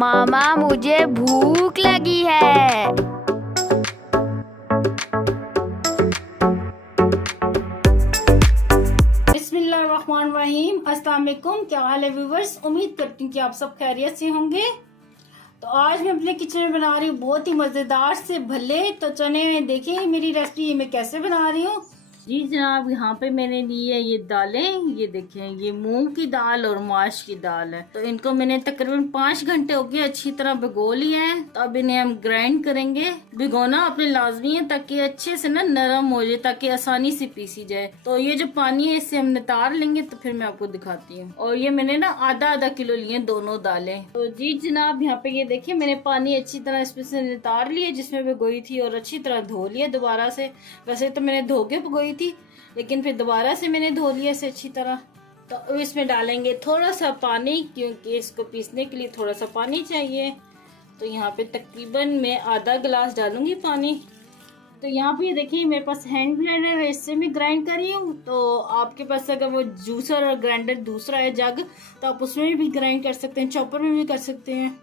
मामा मुझे भूख लगी है। बिस्मिल्लाहिर्रहमानिर्रहीम। अस्सलाम वालेकुम। क्या हाल है व्यूवर्स? उम्मीद करती हूँ कि आप सब खैरियत से होंगे। तो आज मैं अपने किचन में बना रही हूँ बहुत ही मज़ेदार से भल्ले। तो चने देखिए मेरी रेसिपी मैं कैसे बना रही हूँ। जी जनाब, यहाँ पे मैंने ली है ये दालें। ये देखें, ये मूंग की दाल और माश की दाल है। तो इनको मैंने तकरीबन 5 घंटे हो गए अच्छी तरह भिगो लिया है। तो अब इन्हें हम ग्राइंड करेंगे। भिगोना अपने लाजमी है ताकि अच्छे से ना नरम हो जाए, ताकि आसानी से पीसी जाए। तो ये जो पानी है इससे हम नितार लेंगे, तो फिर मैं आपको दिखाती हूँ। और ये मैंने ना आधा आधा किलो लिए दोनों दालें। तो जी जनाब, यहाँ पे ये देखिए मैंने पानी अच्छी तरह इसमें से नितार लिया जिसमें भिगोई थी, और अच्छी तरह धो लिया दोबारा से। वैसे तो मैंने धो के भिगोई थी, लेकिन फिर दोबारा से मैंने धो लिया इसे अच्छी तरह। तो अब इसमें डालेंगे थोड़ा सा पानी, क्योंकि इसको पीसने के लिए थोड़ा सा पानी चाहिए। तो यहाँ पे तकरीबन मैं आधा गिलास डालूंगी पानी। तो यहाँ पे देखिए मेरे पास हैंड ब्लेंडर है, इससे मैं ग्राइंड कर रही हूँ। तो आपके पास अगर वो जूसर और ग्राइंडर दूसरा है जग, तो आप उसमें भी ग्राइंड कर सकते हैं, चॉपर में भी कर सकते हैं।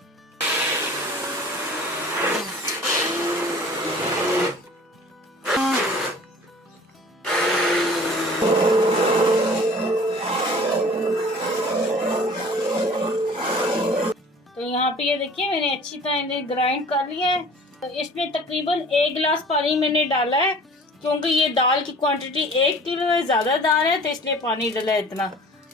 तो यहाँ पे ये देखिए मैंने अच्छी तरह इन्हें ग्राइंड कर लिया है। तो इसमें तकरीबन 1 गिलास पानी मैंने डाला है, क्योंकि ये दाल की क्वांटिटी 1 किलो है, ज्यादा दाल है तो इसलिए पानी डाला है इतना।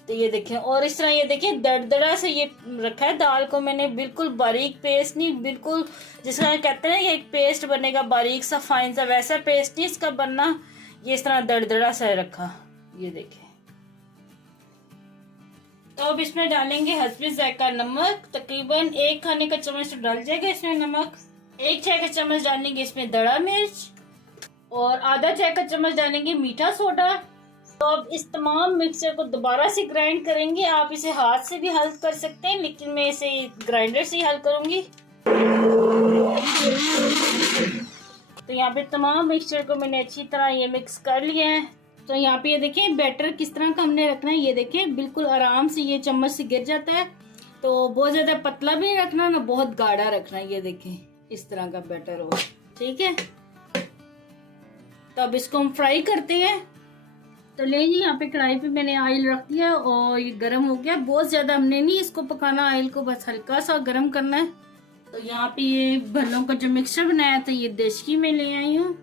तो ये देखें, और इस तरह ये देखें दरदरा से ये रखा है दाल को मैंने, बिल्कुल बारीक पेस्ट नहीं, बिल्कुल जिसका कहते हैं ये एक पेस्ट बनेगा बारीक सा फाइन सा, वैसा पेस्ट नहीं इसका बनना। ये इस तरह दरदरा सा रखा, ये देखें। तो अब इसमें डालेंगे हस्बे जायका नमक। तकरीबन 1 खाने का चम्मच तो डाल जाएगा इसमें नमक। 1 चाय का चम्मच डालेंगे इसमें दड़ा मिर्च, और आधा चाय का चम्मच डालेंगे मीठा सोडा। तो अब इस तमाम मिक्सचर को दोबारा से ग्राइंड करेंगे। आप इसे हाथ से भी हल कर सकते हैं, लेकिन मैं इसे ग्राइंडर से ही हल करूंगी। तो यहाँ पे तमाम मिक्सचर को मैंने अच्छी तरह ये मिक्स कर लिया है। तो यहाँ पे ये देखिए बैटर किस तरह का हमने रखना है। ये देखिए बिल्कुल आराम से ये चम्मच से गिर जाता है। तो बहुत ज्यादा पतला भी नहीं रखना, ना बहुत गाढ़ा रखना। ये देखें इस तरह का बैटर हो, ठीक है। तो अब इसको हम फ्राई करते हैं। तो ले जी, यहाँ पे कढ़ाई पे मैंने ऑयल रख दिया और ये गर्म हो गया। बहुत ज्यादा हमने नहीं इसको पकाना, ऑयल को बस हल्का सा गर्म करना है। तो यहाँ पे ये भल्लों का जो मिक्सचर बनाया था ये देशकी में ले आई हूँ।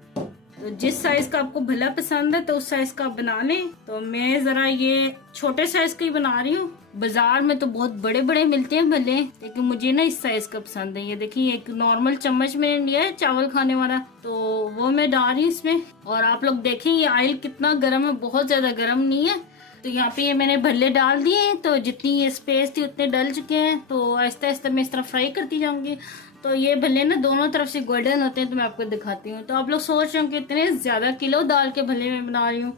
तो जिस साइज का आपको भला पसंद है तो उस साइज का आप बना लें। तो मैं जरा ये छोटे साइज का ही बना रही हूँ। बाजार में तो बहुत बड़े बड़े मिलते हैं भले, लेकिन मुझे ना इस साइज का पसंद है। ये देखिए एक नॉर्मल चम्मच मैंने लिया है चावल खाने वाला, तो वो मैं डाल रही हूँ इसमें। और आप लोग देखें ये ऑयल कितना गर्म है, बहुत ज्यादा गर्म नहीं है। तो यहाँ पे ये मैंने भल्ले डाल दिए। तो जितनी ये स्पेस थी उतने डल चुके हैं। तो आहिस्ता आहिस्ता मैं इस तरह फ्राई करती जाऊंगी। तो ये भल्ले ना दोनों तरफ से गोल्डन होते हैं, तो मैं आपको दिखाती हूँ। तो आप लोग सोच रहे हो कि इतने ज्यादा किलो दाल के भल्ले मैं बना रही हूँ,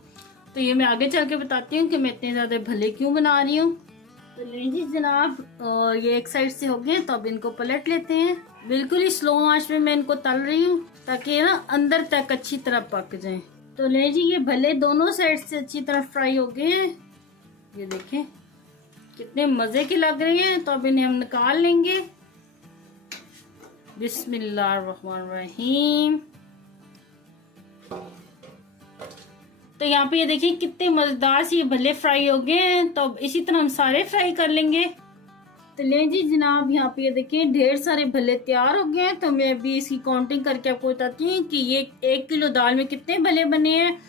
तो ये मैं आगे चल के बताती हूँ कि मैं इतने ज्यादा भल्ले क्यों बना रही हूँ। तो लीजिए जनाब, ये एक साइड से हो गए। तो अब इनको पलट लेते हैं। बिल्कुल ही स्लो आंच में मैं इनको तल रही हूँ, ताकि ना अंदर तक अच्छी तरह पक जाए। तो लीजिए ये भल्ले दोनों साइड से अच्छी तरह फ्राई हो गए हैं। ये देखें कितने मजे के लग रहे हैं। तो अब इन्हें हम निकाल लेंगे। बिस्मिल्लाहिर्रहमानिर्रहीम। तो यहाँ पे ये देखिए कितने मजेदार से ये भल्ले फ्राई हो गए हैं। तो अब इसी तरह हम सारे फ्राई कर लेंगे। तो ले जी जनाब, यहाँ पे ये देखिए ढेर सारे भल्ले तैयार हो गए हैं। तो मैं अभी इसकी काउंटिंग करके आपको बताती हूँ कि ये 1 किलो दाल में कितने भल्ले बने हैं।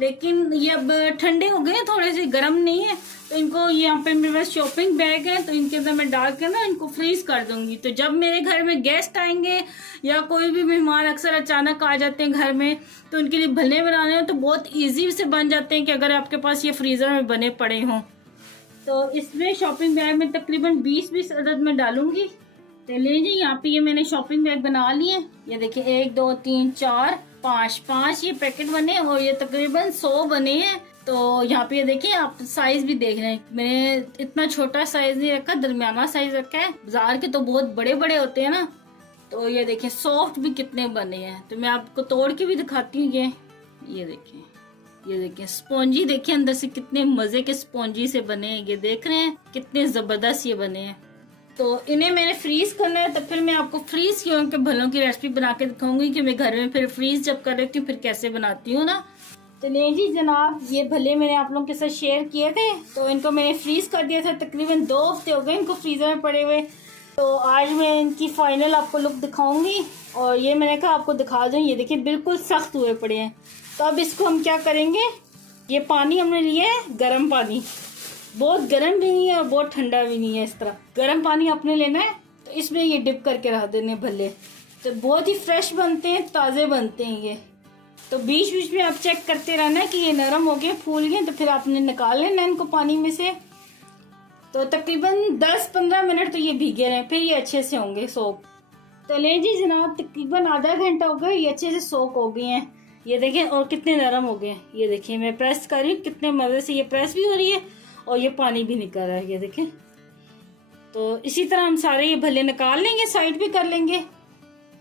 लेकिन ये अब ठंडे हो गए, थोड़े से गर्म नहीं है। तो इनको यहाँ पे मेरे पास शॉपिंग बैग है, तो इनके अंदर मैं डाल के ना इनको फ्रीज कर दूंगी। तो जब मेरे घर में गेस्ट आएंगे या कोई भी मेहमान अक्सर अचानक आ जाते हैं घर में, तो उनके लिए भल्ले बनाने हो तो बहुत इजी से बन जाते हैं, कि अगर आपके पास ये फ्रीजर में बने पड़े हों। तो इसमें शॉपिंग बैग में तकरीबन 20-20 अदद में डालूंगी। तो लीजिए यहाँ पे ये मैंने शॉपिंग बैग बना लिए। ये देखिए 1 2 3 4 5 ये पैकेट बने, और ये तकरीबन 100 बने हैं। तो यहाँ पे ये देखिए आप साइज भी देख रहे हैं, मैंने इतना छोटा साइज नहीं रखा, दरमियाना साइज रखा है। बाजार के तो बहुत बड़े बड़े होते हैं ना। तो ये देखिए सॉफ्ट भी कितने बने हैं। तो मैं आपको तोड़ के भी दिखाती हूँ। ये देखिए, ये देखिए स्पॉन्जी, देखिए अंदर से कितने मजे के स्पॉन्जी से बने हैं। ये देख रहे हैं कितने जबरदस्त ये बने हैं। तो इन्हें मैंने फ्रीज करना है, तो फिर मैं आपको फ्रीज किए के भलों की रेसिपी बना के दिखाऊंगी कि मैं घर में फिर फ्रीज जब कर लेती हूँ फिर कैसे बनाती हूँ ना। तो नहीं जी जनाब, ये भले मैंने आप लोगों के साथ शेयर किए थे, तो इनको मैंने फ्रीज कर दिया था। तकरीबन 2 हफ्ते हो गए इनको फ्रीजर में पड़े हुए। तो आज मैं इनकी फाइनल आपको लुक दिखाऊंगी, और ये मैंने कहा आपको दिखा दूँ। ये देखिए बिल्कुल सख्त हुए पड़े हैं। तो अब इसको हम क्या करेंगे, ये पानी हमने लिया है गर्म पानी, बहुत गर्म भी नहीं है और बहुत ठंडा भी नहीं है। इस तरह गर्म पानी आपने लेना है, तो इसमें ये डिप करके रख देने भल्ले। तो बहुत ही फ्रेश बनते हैं, ताज़े बनते हैं ये। तो बीच बीच में आप चेक करते रहना कि ये नरम हो गए, फूल गए, तो फिर आपने निकाल लेना इनको पानी में से। तो तकरीबन 10-15 मिनट तो ये भीगे रहे, फिर ये अच्छे से होंगे सोक। तो ले जी जनाब, तकरीबन आधा घंटा हो गया, ये अच्छे से सोक हो गए हैं। ये देखें और कितने नरम हो गए हैं। ये देखिए मैं प्रेस कर रही हूँ, कितने मज़े से ये प्रेस भी हो रही है और ये पानी भी निकल रहा है। ये देखें। तो इसी तरह हम सारे ये भले निकाल लेंगे, साइड भी कर लेंगे।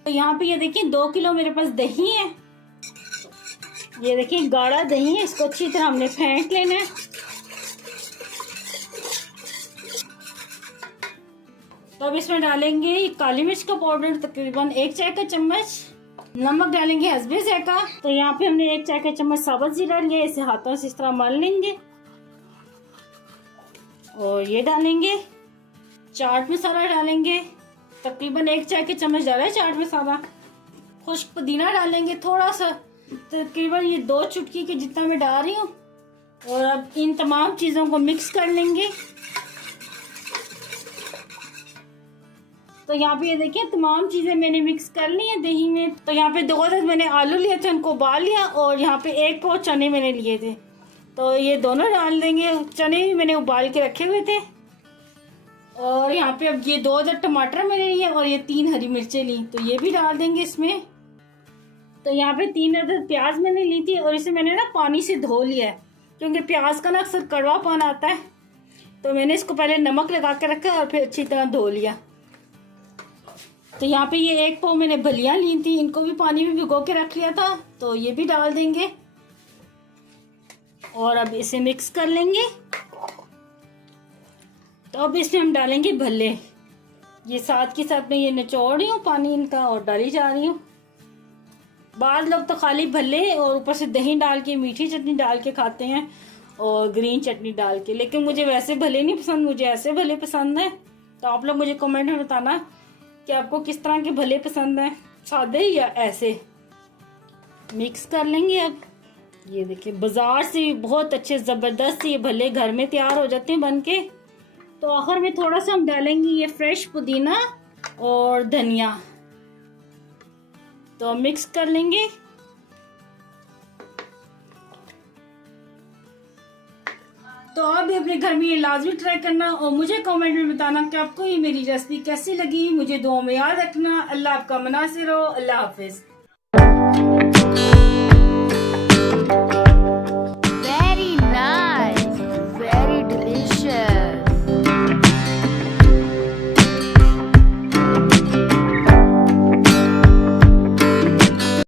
तो यहाँ पे ये देखिए 2 किलो मेरे पास दही है। ये देखिए गाढ़ा दही है, इसको अच्छी तरह हमने फेंट लेना है। तो अब इसमें डालेंगे काली मिर्च का पाउडर, तकरीबन 1 चाय का चम्मच। नमक डालेंगे हस्बे ज़ायका। तो यहाँ पे हमने 1 चाय का चम्मच साबुत जीरा लिया, इसे हाथों से इस तरह मल लेंगे। और ये डालेंगे चाट मसाला, डालेंगे तकरीबन 1 चाय के चम्मच डाला है चाट मसाला। खुश्क पुदीना डालेंगे थोड़ा सा, तकरीबन ये 2 चुटकी के जितना मैं डाल रही हूँ। और अब इन तमाम चीज़ों को मिक्स कर लेंगे। तो यहाँ पे ये देखिए तमाम चीज़ें मैंने मिक्स कर ली हैं दही में। तो यहाँ पे 2 अदद मैंने आलू लिए थे, उनको उबाल लिया, और यहाँ पे 1 पाव चने मैंने लिए थे, तो ये दोनों डाल देंगे। चने भी मैंने उबाल के रखे हुए थे। और यहाँ पे अब ये 2 अदद टमाटर मैंने लिए और ये 3 हरी मिर्चें ली, तो ये भी डाल देंगे इसमें। तो यहाँ पे 3 अदद प्याज मैंने ली थी, और इसे मैंने ना पानी से धो लिया है, क्योंकि प्याज का ना अक्सर कड़वापन आता है। तो मैंने इसको पहले नमक लगा के रखा और फिर अच्छी तरह धो लिया। तो यहाँ पे ये 1 पाव मैंने भलियाँ ली थी, इनको भी पानी में भिगो के रख लिया था, तो ये भी डाल देंगे। और अब इसे मिक्स कर लेंगे। तो अब इसमें हम डालेंगे भल्ले। ये साथ के साथ में ये निचोड़ रही हूँ पानी इनका और डाली जा रही हूँ। बाद लोग तो खाली भल्ले और ऊपर से दही डाल के, मीठी चटनी डाल के खाते हैं और ग्रीन चटनी डाल के, लेकिन मुझे वैसे भले नहीं पसंद, मुझे ऐसे भले पसंद है। तो आप लोग मुझे कमेंट में बताना कि आपको किस तरह के भले पसंद हैं, सादे या ऐसे। मिक्स कर लेंगे। अब ये देखिए बाजार से बहुत अच्छे ज़बरदस्त ये भले घर में तैयार हो जाते हैं बन के। तो आखिर में थोड़ा सा हम डालेंगे ये फ्रेश पुदीना और धनिया, तो मिक्स कर लेंगे। तो आप भी अपने घर में ये लाजमी ट्राई करना और मुझे कमेंट में बताना कि आपको ये मेरी रेसिपी कैसी लगी। मुझे दुआ में याद रखना। अल्लाह आपका मनासिर हो। अल्लाह हाफिज।